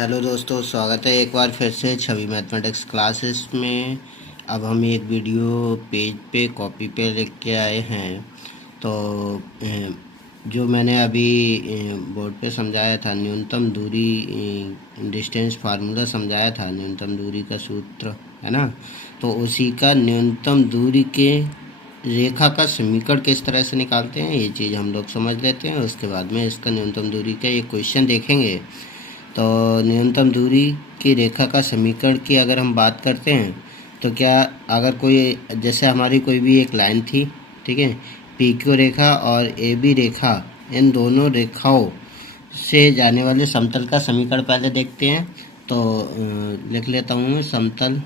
Hello दोस्तों, स्वागत है एक बार फिर से छवि मैथमेटिक्स क्लासेस में। अब हम एक वीडियो पेज पे कॉपी पे लिख के आए हैं। तो जो मैंने अभी बोर्ड पे समझाया था, न्यूनतम दूरी डिस्टेंस फार्मूला समझाया था, न्यूनतम दूरी का सूत्र है ना। तो उसी का न्यूनतम दूरी के रेखा का समीकरण किस तरह से निकालते हैं, ये चीज़ हम लोग समझ लेते हैं। उसके बाद में इसका न्यूनतम दूरी का एक क्वेश्चन देखेंगे। तो न्यूनतम दूरी की रेखा का समीकरण की अगर हम बात करते हैं तो क्या, अगर कोई जैसे हमारी कोई भी एक लाइन थी, ठीक है, पी क्यू रेखा और ए बी रेखा, इन दोनों रेखाओं से जाने वाले समतल का समीकरण पहले देखते हैं। तो लिख लेता हूँ मैं, समतल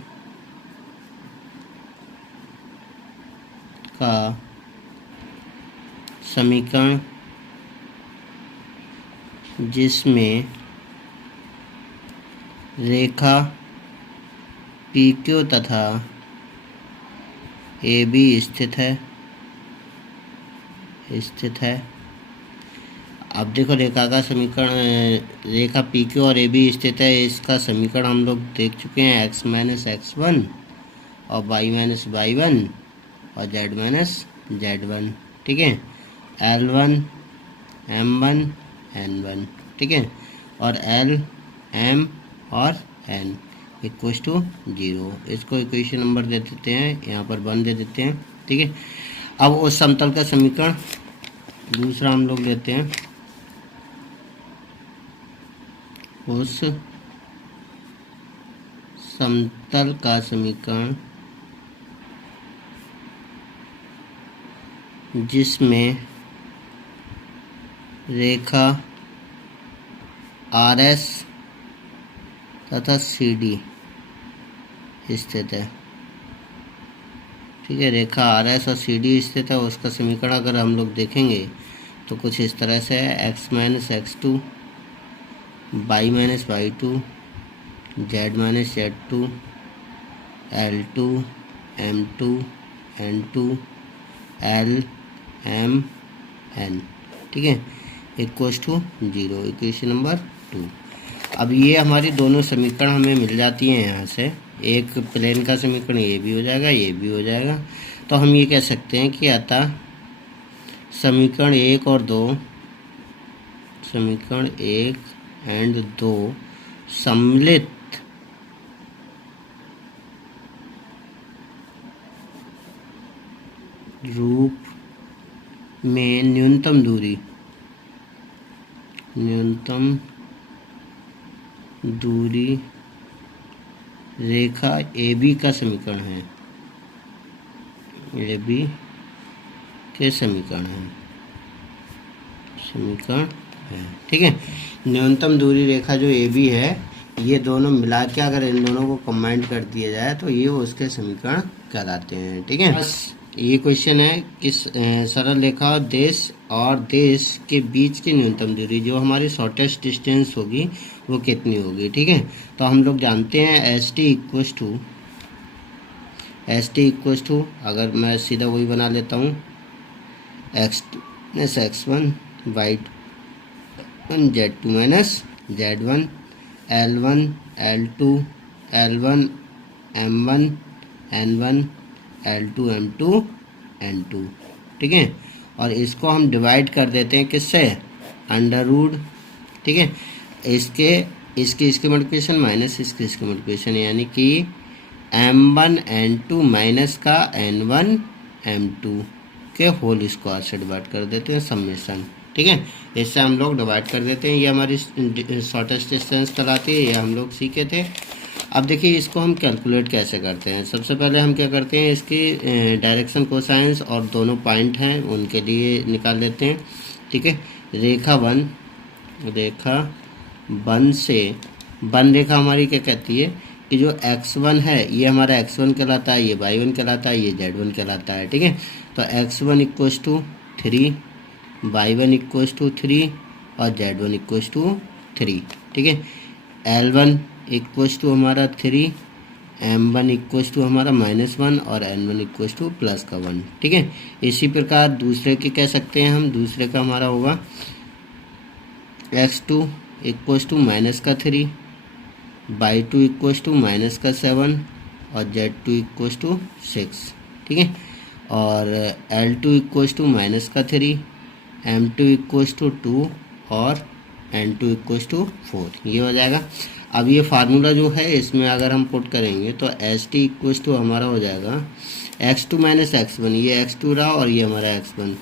का समीकरण जिसमें रेखा पी क्यू तथा ए बी स्थित है। अब देखो, रेखा का समीकरण, रेखा पी क्यू और ए बी स्थित है, इसका समीकरण हम लोग देख चुके हैं, x माइनस एक्स वन और y माइनस वाई वन और z माइनस जेड वन, ठीक है, L1 M1 N1, ठीक है, और L M और N इक्वस टू 0। इसको इक्वेशन नंबर दे देते हैं, यहाँ पर 1 दे देते हैं, ठीक है। अब उस समतल का समीकरण दूसरा हम लोग लेते हैं, उस समतल का समीकरण जिसमें रेखा आर एस तथा सी डी स्थित है, ठीक है। रेखा आर एस और सी डी स्थित है, उसका समीकरण अगर हम लोग देखेंगे तो कुछ इस तरह से है, x minus x two, y minus y two, z minus z two, l two m two n two, l m n, ठीक है, इक्वस टू 0, इक्वेशन नंबर 2। अब ये हमारी दोनों समीकरण हमें मिल जाती हैं यहाँ से। एक प्लेन का समीकरण ये भी हो जाएगा, ये भी हो जाएगा। तो हम ये कह सकते हैं कि अतः समीकरण 1 और 2, समीकरण 1 एंड 2 सम्मिलित रूप में न्यूनतम दूरी रेखा ए बी का समीकरण है, ए बी के समीकरण है, ठीक है। न्यूनतम दूरी रेखा जो ए बी है, ये दोनों मिला के अगर इन दोनों को कंबाइन कर दिया जाए तो ये उसके समीकरण कहलाते हैं, ठीक है। बस ये क्वेश्चन है कि सरल रेखा देश और देश के बीच की न्यूनतम दूरी, जो हमारी शॉर्टेस्ट डिस्टेंस होगी, वो कितनी होगी, ठीक है। तो हम लोग जानते हैं एस टी इक्वस टू, अगर मैं सीधा वही बना लेता हूँ, x minus x one, y one, z two minus z one, l one l two, l one m one n one, l two m two n two, ठीक है। और इसको हम डिवाइड कर देते हैं किससे, अंडर रूट, ठीक है। इसकी मल्टीप्लिकेशन माइनस इसकी मल्टीप्लिकेशन, यानी कि m1 n2 माइनस का n1 m2 के होल स्क्वायर से डिवाइड कर देते हैं, समेशन, ठीक है। इससे हम लोग डिवाइड कर देते हैं, ये हमारी शॉर्टेस्ट डिस्टेंस कहलाती है, ये हम लोग सीखे थे। अब देखिए, इसको हम कैलकुलेट कैसे करते हैं। सबसे पहले हम क्या करते हैं, इसकी डायरेक्शन कोसाइंस और दोनों पॉइंट हैं उनके लिए निकाल लेते हैं, ठीक है। रेखा वन से, वन रेखा हमारी क्या कहती है कि जो x1 है ये हमारा x1 कहलाता है, ये y1 कहलाता है, ये z1 कहलाता है, ठीक है। तो x1 equals to 3, y1 equals to 3 और z1 इक्वस टू 3, ठीक है। L1 इक्वस टू हमारा 3, M1 इक्वस टू हमारा -1 और N1 इक्वस टू प्लस का 1, ठीक है। इसी प्रकार दूसरे के कह सकते हैं हम, दूसरे का हमारा होगा x2 equals to -3, y two equals to minus का 7 और Z2 इक्वस टू 6, ठीक है। और L2 इक्वस टू माइनस का 3, M2 इक्वस टू 2 और N2 इक्वस टू 4, ये हो जाएगा। अब ये फार्मूला जो है इसमें अगर हम पुट करेंगे तो ST इक्वस टू हमारा हो जाएगा x2 माइनस x1, ये x2 रहा और ये हमारा x1,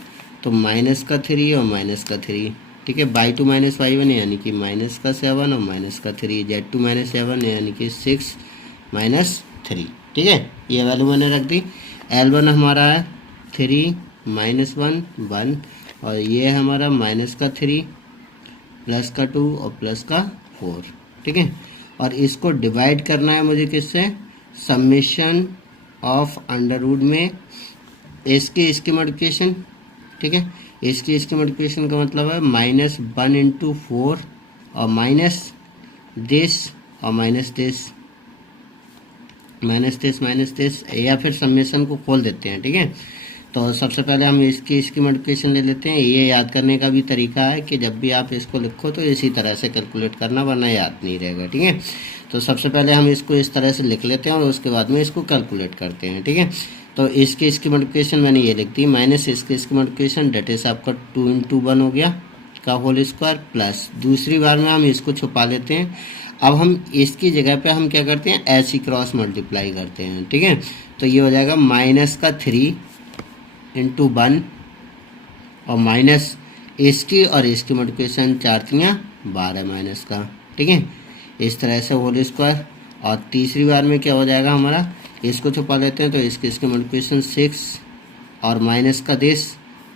तो माइनस का 3 और माइनस का 3, ठीक है। बाई टू माइनस y1 यानी कि माइनस का 7 और माइनस का 3, Z2 माइनस 7 यानी कि 6 माइनस 3, ठीक है। ये वैल्यू मैंने रख दी। L1 हमारा है 3 माइनस 1 1, और ये है हमारा माइनस का 3 प्लस का 2 और प्लस का 4, ठीक है। और इसको डिवाइड करना है मुझे किससे, समेशन ऑफ अंडर रूट में इसकी मल्टीप्लिकेशन, ठीक है। इसकी मल्टीप्लिकेशन का मतलब है -1 इंटू 4 और माइनस दिस और माइनस दिस, या फिर समेशन को खोल देते हैं, ठीक है। तो सबसे पहले हम इसकी मल्टीप्लिकेशन ले लेते हैं। ये याद करने का भी तरीका है कि जब भी आप इसको लिखो तो इसी तरह से कैलकुलेट करना, वरना याद नहीं रहेगा, ठीक है। तो सबसे पहले हम इसको इस तरह से लिख लेते हैं और उसके बाद में इसको कैलकुलेट करते हैं, ठीक है। तो इसकी मल्टीप्लिकेशन मैंने ये लिख दी, माइनस इसकी मल्टीप्लिकेशन डेट इज आपका 2 इंटू 1 हो गया का होल स्क्वायर, प्लस दूसरी बार में हम इसको छुपा लेते हैं। अब हम इसकी जगह पे हम क्या करते हैं, ऐसी क्रॉस मल्टीप्लाई करते हैं, ठीक है। तो ये हो जाएगा माइनस का 3 इंटू 1 और माइनस इसकी और इसकी मल्टीप्लिकेशन 4 3 12 माइनस का, ठीक है। इस तरह से होल स्क्वायर। और तीसरी बार में क्या हो जाएगा हमारा, इसको छुपा लेते हैं तो इसकी मल्टीप्लिकेशन 6 और माइनस का दिस,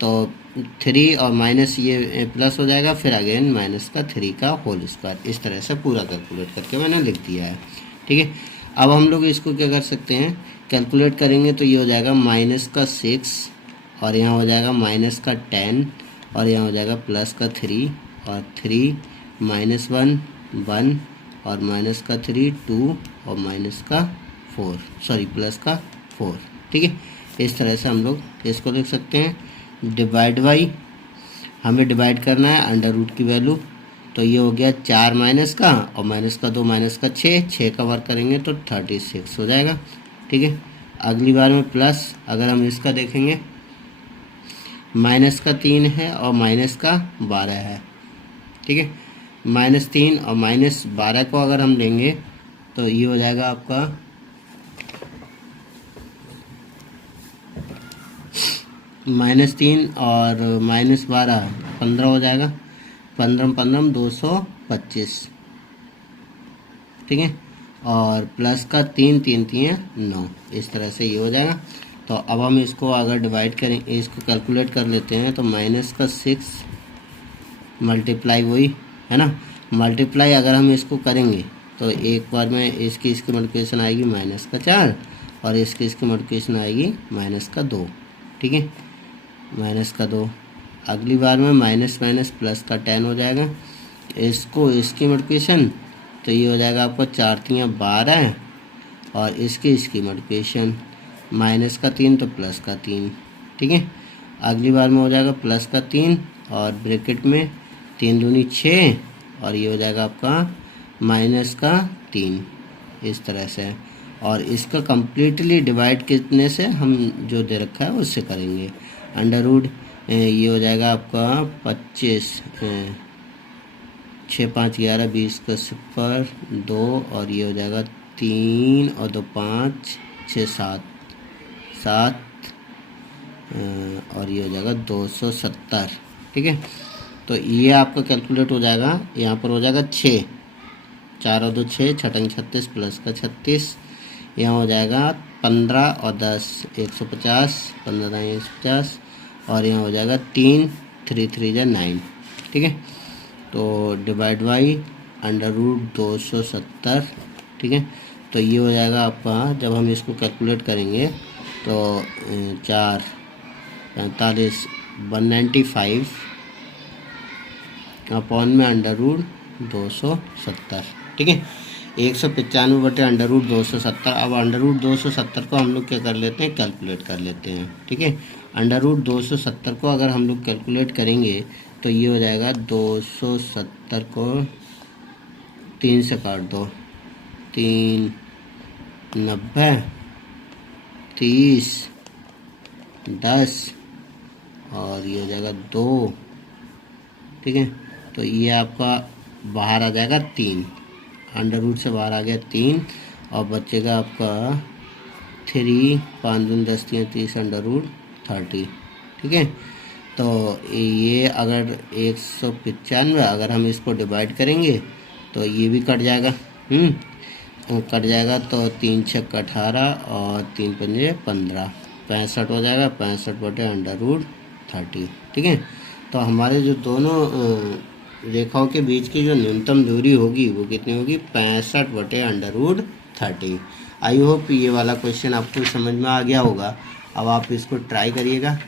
तो 3 और माइनस ये प्लस हो जाएगा, फिर अगेन माइनस का 3 का होल स्क्वायर। इस तरह से पूरा कैलकुलेट करके मैंने लिख दिया है, ठीक है। अब हम लोग इसको क्या कर सकते हैं, कैलकुलेट करेंगे तो ये हो जाएगा माइनस का 6 और यहाँ हो जाएगा माइनस का 10 और यहाँ हो जाएगा प्लस का 3 और 3 माइनस 1 1 और माइनस का 3 2 और माइनस का 4 सॉरी प्लस का 4, ठीक है। इस तरह से हम लोग इसको लिख सकते हैं। डिवाइड बाई, हमें डिवाइड करना है अंडर रूट की वैल्यू, तो ये हो गया 4 माइनस का और माइनस का 2 माइनस का 6 का वर्क करेंगे तो 36 हो जाएगा, ठीक है। अगली बार में प्लस, अगर हम इसका देखेंगे माइनस का 3 है और माइनस का 12 है, ठीक है। -3 और -12 को अगर हम लेंगे तो ये हो जाएगा आपका -3 और -12 15 हो जाएगा, 15 15 225, ठीक है। और प्लस का 3 3 3 9, इस तरह से ये हो जाएगा। तो अब हम इसको अगर डिवाइड करें, इसको कैलकुलेट कर लेते हैं तो माइनस का 6 मल्टीप्लाई वही है ना, मल्टीप्लाई अगर हम इसको करेंगे तो एक बार में इसकी मल्टीप्लिकेशन आएगी माइनस का 4 और इसकी मल्टीप्लिकेशन आएगी माइनस का 2, ठीक है, माइनस का 2। अगली बार में माइनस माइनस प्लस का 10 हो जाएगा, इसकी मल्टीप्लिकेशन तो ये हो जाएगा आपको 4 3 12 और इसकी मल्टीप्लिकेशन माइनस का 3 तो प्लस का 3, ठीक है। अगली बार में हो जाएगा प्लस का 3 और ब्रैकेट में 3 दूनी 6 और ये हो जाएगा आपका माइनस का 3, इस तरह से। और इसका कम्प्लीटली डिवाइड कितने से, हम जो दे रखा है उससे करेंगे। अंडर रूट ये हो जाएगा आपका 25 6 5 11 20 का 0 2 और ये हो जाएगा 3 और 2 5 6 7 7 और ये हो जाएगा 270, ठीक है। तो ये आपका कैलकुलेट हो जाएगा, यहाँ पर हो जाएगा 6 4 और 2 6 छठंग 36 प्लस का 36, यहाँ हो जाएगा 15 और 10 150 15 दाएँ 150 और यहाँ हो जाएगा 3 3 3 9, ठीक है। तो डिवाइड बाई अंडर रूट 270, ठीक है। तो ये हो जाएगा आपका, जब हम इसको कैलकुलेट करेंगे तो 4 45 195 अपॉन में अंडर रूट 270, ठीक है। 195 बटे अंडर रूट 270। अब अंडर रूट 270 को हम लोग क्या कर लेते हैं, कैलकुलेट कर लेते हैं, ठीक है। अंडर रूट 270 को अगर हम लोग कैलकुलेट करेंगे तो ये हो जाएगा 270 को 3 से काट दो 3 90 30 10 और ये हो जाएगा 2, ठीक है। तो ये आपका बाहर आ जाएगा 3, अंडर रूट से बाहर आ गया 3 और बचेगा आपका 3, 5 दूनी 10 3 30 अंडर रूट 30, ठीक है। तो ये अगर 195 अगर हम इसको डिवाइड करेंगे तो ये भी कट जाएगा, कट जाएगा। तो 3 छक 18 और 3 पंजे 15, 65 हो जाएगा, 65 बटे अंडर रूट 30, ठीक है। तो हमारे जो दोनों रेखाओं के बीच की जो न्यूनतम दूरी होगी वो कितनी होगी, 65 बटे अंडर रूट 30। आई होप ये वाला क्वेश्चन आपको समझ में आ गया होगा। अब आप इसको ट्राई करिएगा।